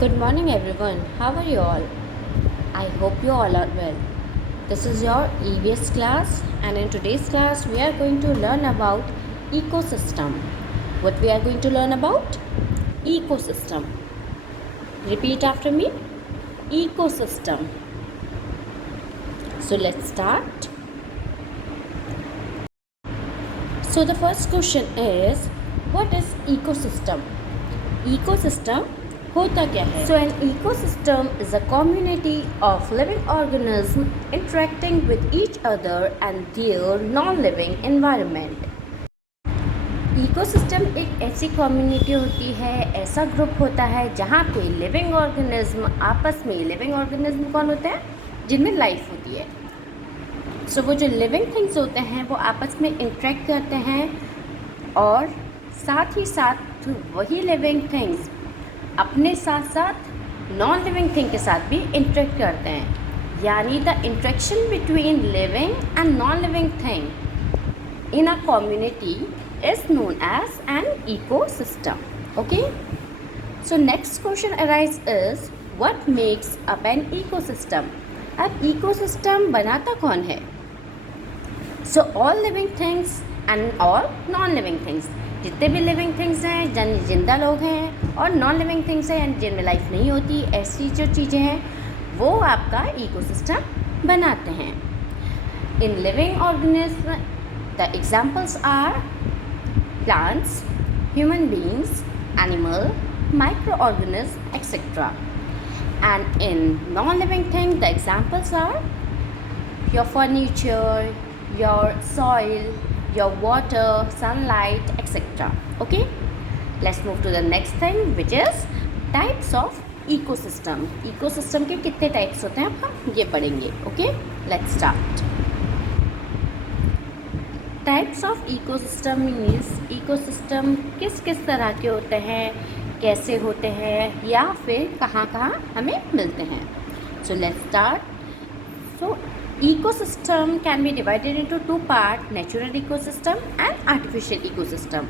Good morning, everyone. How are you all? I hope you all are well. This is your EVS class, and in today's class, we are going to learn about ecosystem. What we are going to learn about? Ecosystem. Repeat after me. Ecosystem. So let's start. So the first question is, what is ecosystem? Ecosystem होता क्या है? So an ecosystem is a community of living organisms interacting with each other and their non-living environment. Ecosystem एक ऐसी community होती है, ऐसा group होता है जहाँ पे लिविंग ऑर्गेनिज्म आपस में, लिविंग ऑर्गेनिज्म कौन होता है? जिनमें लाइफ होती है. सो वो जो लिविंग थिंग्स होते हैं वो आपस में इंटरेक्ट करते हैं और साथ ही साथ वही लिविंग थिंग्स अपने साथ साथ नॉन लिविंग थिंग के साथ भी इंटरेक्ट करते हैं. यानी the interaction between living and non living thing in a community is known as an ecosystem. Okay, so next question arises is what makes up an ecosystem? अब ecosystem बनाता कौन है? So all living things and all non living things, जितने भी living things हैं, जिंदा लोग हैं, और नॉन लिविंग थिंग्स हैं जिनमें लाइफ नहीं होती, ऐसी जो चीज़ें हैं वो आपका इकोसिस्टम बनाते हैं. In living organism the examples are plants, human beings, animal, microorganisms, etc. And in non-living things, the examples are your furniture, your soil, your water, sunlight, etc. Okay? Let's move to the next thing, which is types of ecosystem. Ecosystem के कितने types होते हैं हम ये पढ़ेंगे. Okay? Let's start. Types of ecosystem means ecosystem किस किस तरह के होते हैं, कैसे होते हैं, या फिर कहाँ कहाँ हमें मिलते हैं. So let's start. So ecosystem can be divided into two part, natural ecosystem and artificial ecosystem.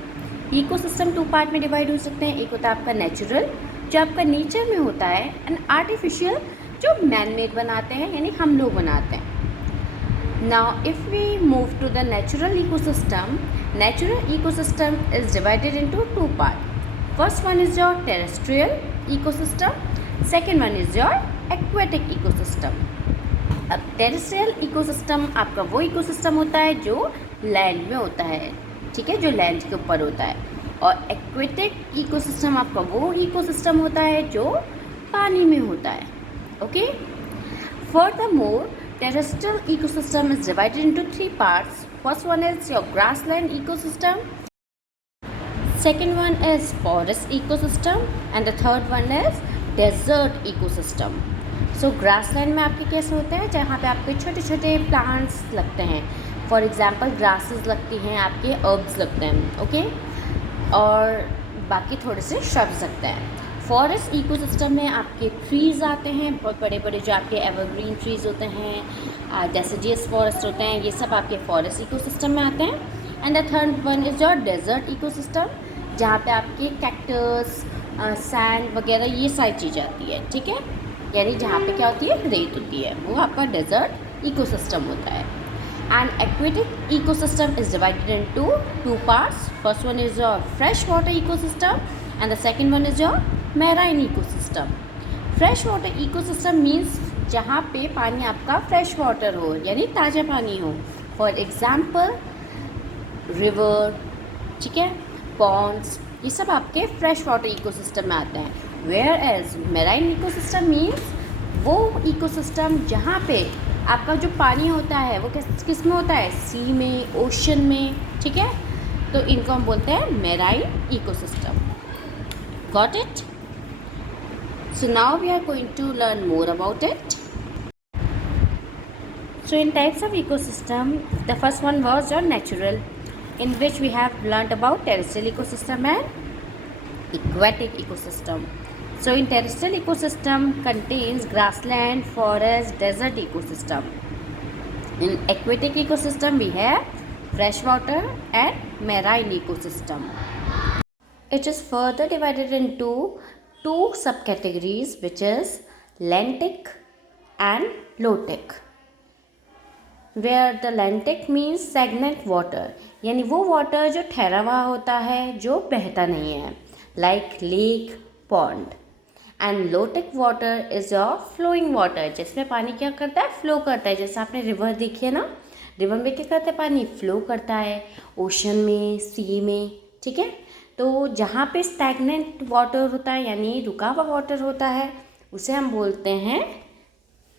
Ecosystem two part में डिवाइड हो सकते हैं. एक होता है आपका नेचुरल जो आपका नेचर में होता है, एंड आर्टिफिशियल जो मैन मेड बनाते हैं यानी हम लोग बनाते हैं. Now if we move to the natural ecosystem is divided into two parts. First one is your terrestrial ecosystem, second one is your aquatic ecosystem. अब terrestrial ecosystem आपका वो ecosystem होता है जो लैंड में होता है, ठीक है, जो लैंड के ऊपर होता है. और aquatic ecosystem आपका वो ecosystem होता है जो पानी में होता है. Okay. Furthermore, terrestrial ecosystem is divided into three parts. First one is your grassland ecosystem, second one is forest ecosystem, and the third one is desert ecosystem. So grassland में आपके कैसे होते हैं जहाँ पे आपके छोटे छोटे plants लगते हैं. For example grasses लगती हैं, आपके herbs लगते हैं. ओके. और बाकी थोड़े से shrubs लगते हैं. फॉरेस्ट इकोसिस्टम में आपके ट्रीज़ आते हैं, बहुत बड़े बड़े जो आपके एवरग्रीन ट्रीज़ होते हैं, जैसे जेस फॉरेस्ट होते हैं, ये सब आपके फॉरेस्ट इकोसिस्टम में आते हैं. And the third one is your desert ecosystem, जहाँ पे आपके कैक्टस, सैंड वगैरह ये सारी चीज़ें आती है, ठीक है, यानी जहाँ पे क्या होती है, रेत होती है, वो आपका डेजर्ट इकोसिस्टम होता है. And aquatic ecosystem is divided into two parts. First one is your fresh water ecosystem and the second one is your marine ecosystem. Fresh water ecosystem means जहाँ पे पानी आपका फ्रेश वाटर हो, यानी ताज़ा पानी हो. फॉर एग्जाम्पल रिवर, ठीक है, पॉन्ड्स, ये सब आपके फ्रेश वाटर इकोसिस्टम में आते हैं. Whereas marine ecosystem means वो इकोसिस्टम जहाँ पे आपका जो पानी होता है वो किस में होता है, सी में, ओशन में, ठीक है. तो इनको हम बोलते हैं marine ecosystem. Got it? So now we are going to learn more about it. So in types of ecosystem, the first one was your natural, in which we have learnt about terrestrial ecosystem and aquatic ecosystem. So in terrestrial ecosystem contains grassland, forest, desert ecosystem. In aquatic ecosystem we have freshwater and marine ecosystem. It is further divided into two subcategories, which is lentic and lotic, where the lentic means stagnant water, यानी वो water जो ठहरा हुआ होता है, जो बहता नहीं है, like lake, pond. And lotic water is a flowing water, जिसमें पानी क्या करता है, फ्लो करता है. जैसे आपने रिवर देखी है ना, रिवर में क्या करता है, पानी फ्लो करता है ओशन में, सी में. ठीक है, तो जहाँ पे स्टैगनेंट वाटर होता है यानी रुका हुआ वाटर होता है, उसे हम बोलते हैं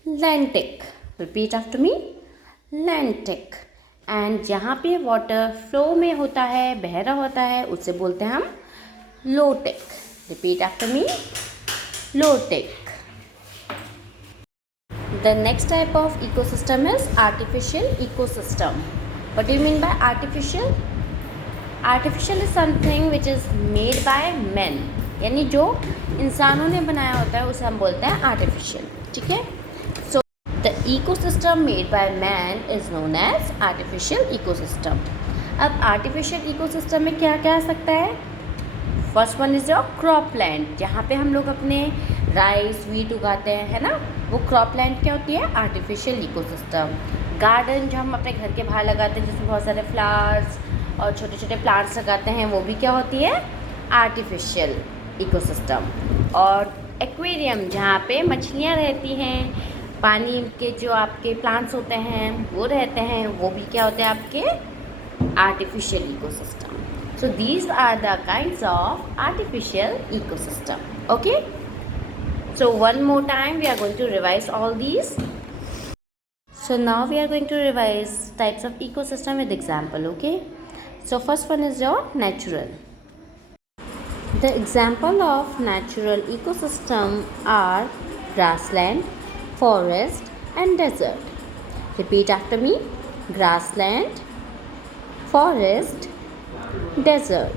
lentic. Repeat after me, lentic. And जहाँ पे वाटर फ्लो में होता है, बह रहा होता है, उसे बोलते हैं हम lotic. Repeat after me, lotic. The next type of ecosystem is artificial ecosystem. What do you mean by artificial? Artificial is something which is made by men. यानी जो इंसानों ने बनाया होता है उसे हम बोलते हैं artificial. ठीक है, so the ecosystem made by man is known as artificial ecosystem. अब artificial ecosystem में क्या क्या आ सकता है? First one is your crop land, जहाँ पे हम लोग अपने राइस वीट उगाते हैं, है ना, वो क्रॉप लैंड क्या होती है, आर्टिफिशियल इकोसिस्टम. गार्डन जो हम अपने घर के बाहर लगाते हैं, जिसमें बहुत सारे फ्लावर्स और छोटे छोटे प्लांट्स लगाते हैं, वो भी क्या होती है, आर्टिफिशियल इकोसिस्टम. और एक्वेरियम, जहाँ पे मछलियाँ रहती हैं, पानी के जो आपके प्लांट्स होते हैं वो रहते हैं, वो भी क्या होते हैं, आपके artificial ecosystem. So these are the kinds of artificial ecosystem. Okay, so one more time we are going to revise all these. So now we are going to revise types of ecosystem with example. Okay, so first one is your natural. The example of natural ecosystem are grassland, forest and desert. Repeat after me, grassland, forest, desert.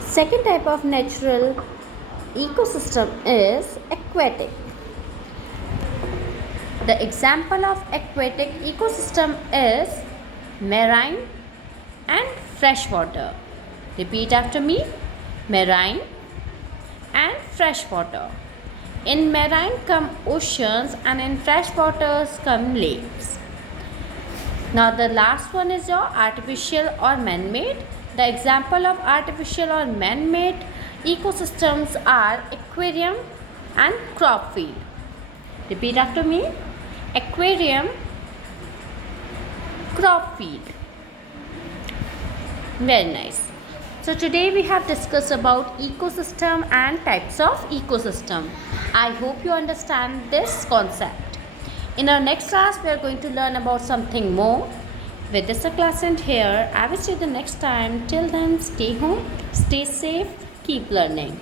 Second type of natural ecosystem is aquatic. The example of aquatic ecosystem is marine and freshwater. Repeat after me, marine and freshwater. In marine come oceans and in freshwaters come lakes. Now the last one is your artificial or man-made. The example of artificial or man-made ecosystems are aquarium and crop field. Repeat after me, aquarium, crop field. Very nice. So today we have discussed about ecosystem and types of ecosystem. I hope you understand this concept. In our next class, we are going to learn about something more. With this class end here, I will see you the next time. Till then, stay home, stay safe, keep learning.